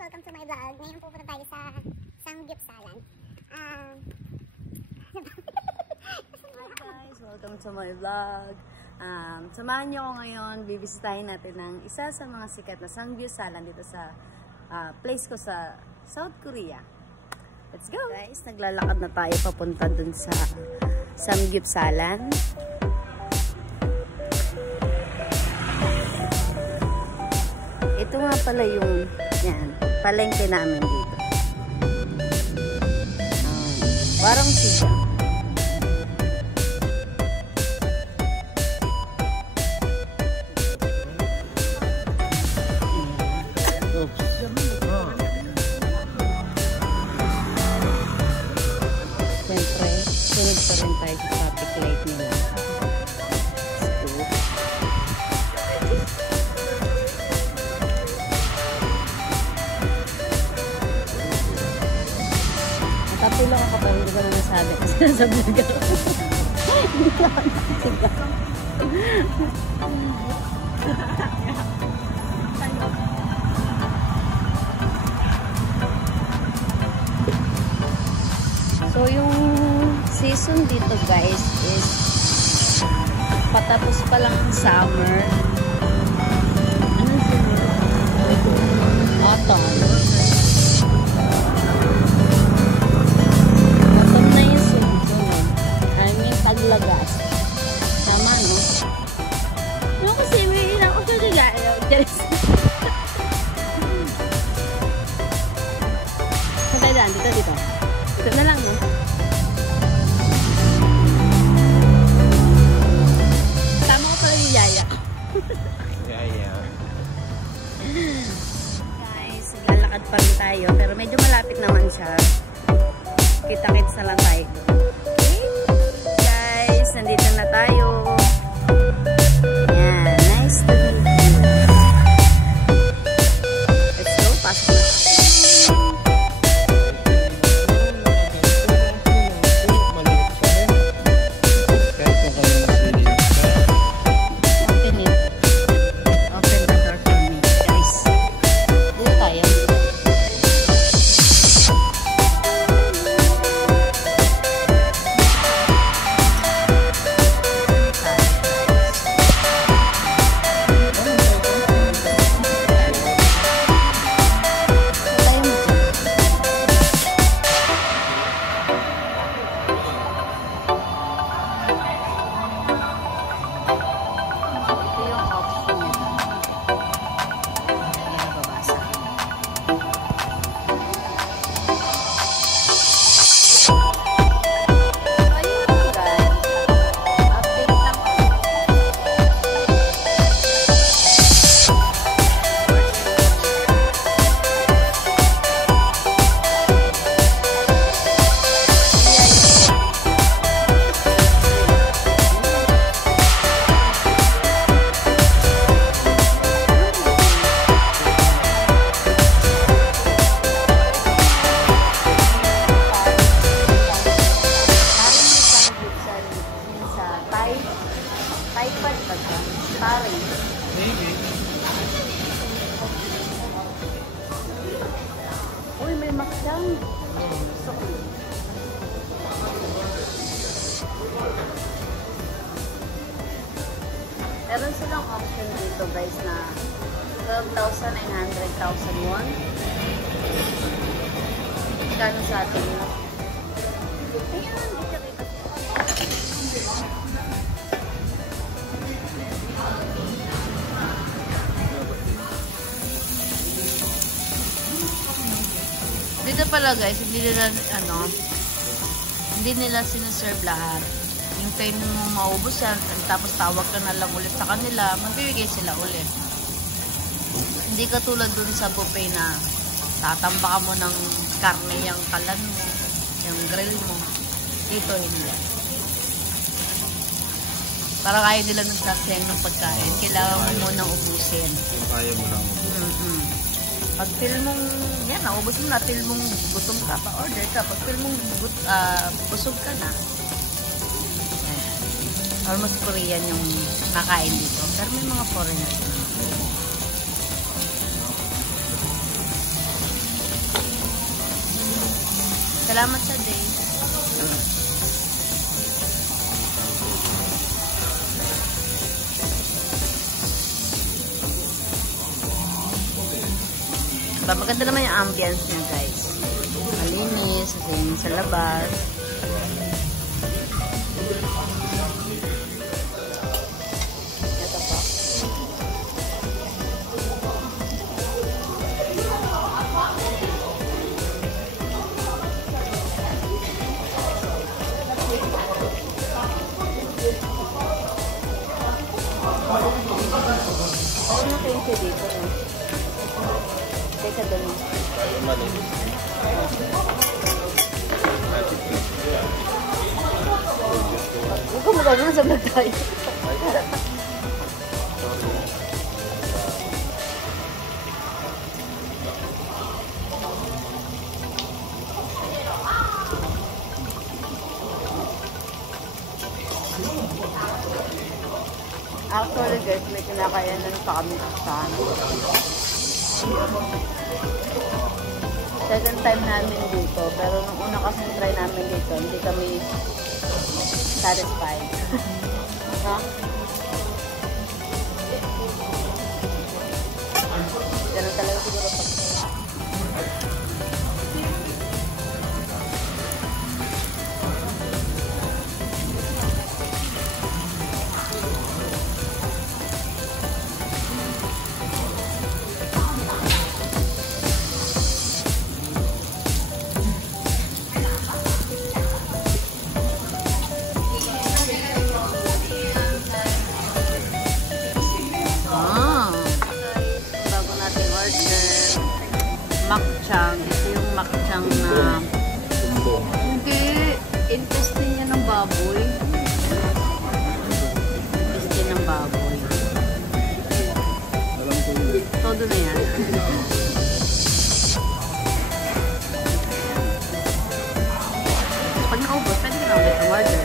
welcome to my vlog. Ngayon pupunta tayo sa Samgyupsalan. Hi guys, welcome to my vlog. Samahan niyo ako ngayon, bibisitahin natin ng isa sa mga sikat na Samgyupsalan dito sa place ko sa South Korea. Let's go! Guys, naglalakad na tayo papunta dun sa Samgyupsalan. Ito nga pala yung palengke namin dito. Parang siya. Siyempre, sunod pa rin tayo sa traffic light nila. Tapi lang ako pa, hindi ko na nasabi kasi nasa vlog ako. Hindi ko na nasigaw. So yung season dito guys is patapos pa lang ang summer. Anong summer? Autumn. Lagas. Tama, no? No, kasi may ilang ako sa gaya. Yes. Sabay daan. Dito. Dito na lang, no? Tama ko pala yung yaya. Yaya. Guys, lalakad pa rin tayo. Pero medyo malapit naman siya. Kita-kits na lang tayo. Nandito na tayo. Yan. Nice to meet you. Let's go. Pasok na. Open the door for me. Guys. Dito tayo. Uy, may makdang. Meron silang option dito guys na 12,900,000 won. Kano sa atin yun? Ayan, dito. Dito pala guys, hindi nila sinaserve lahat. Yung time mo maubos yan, tapos tawag ka na lang ulit sa kanila, magbibigay sila ulit. Hindi katulad dun sa buffet na tatamba mo ng karne yung kalan mo, yung grill mo. Dito hindi. Parang ayaw nila nagsasayang ng pagkain. Kailangan mo munang ubusin. Kaya mo lang. Pag feel mong, yan, naubos mo na, feel mong gutom ka, pa-order ka. Pag feel mong busog ka na. Almost Korean yung kakain dito. Pero may mga foreigner. Salamat sa day. Maganda naman yung ambience niya, guys. Malinis, kasi sa labas. Ito po. Ano kayo siya dito? Teka doon. Huwag ka magandang sa vlog tayo. Actually guys, may kinakayanan pa kami sa ano. Second time namin dito, pero nung una kasi try namin dito, hindi kami satisfied. No? Ganun talaga siguro pag makchang. Ito yung makchang na hindi, intestine niya ng baboy. Intestine ng baboy. Todo na yan. Pag naubos, pwede ka na ulit order.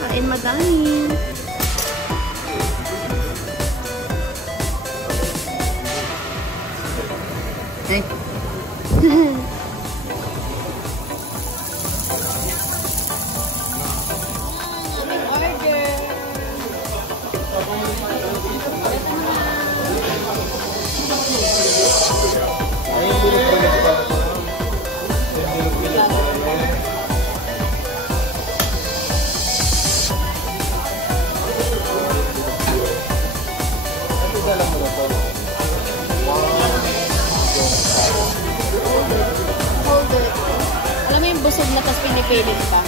Kain madami. Hey. Alam mo yung busog na tapos pinipilit pa.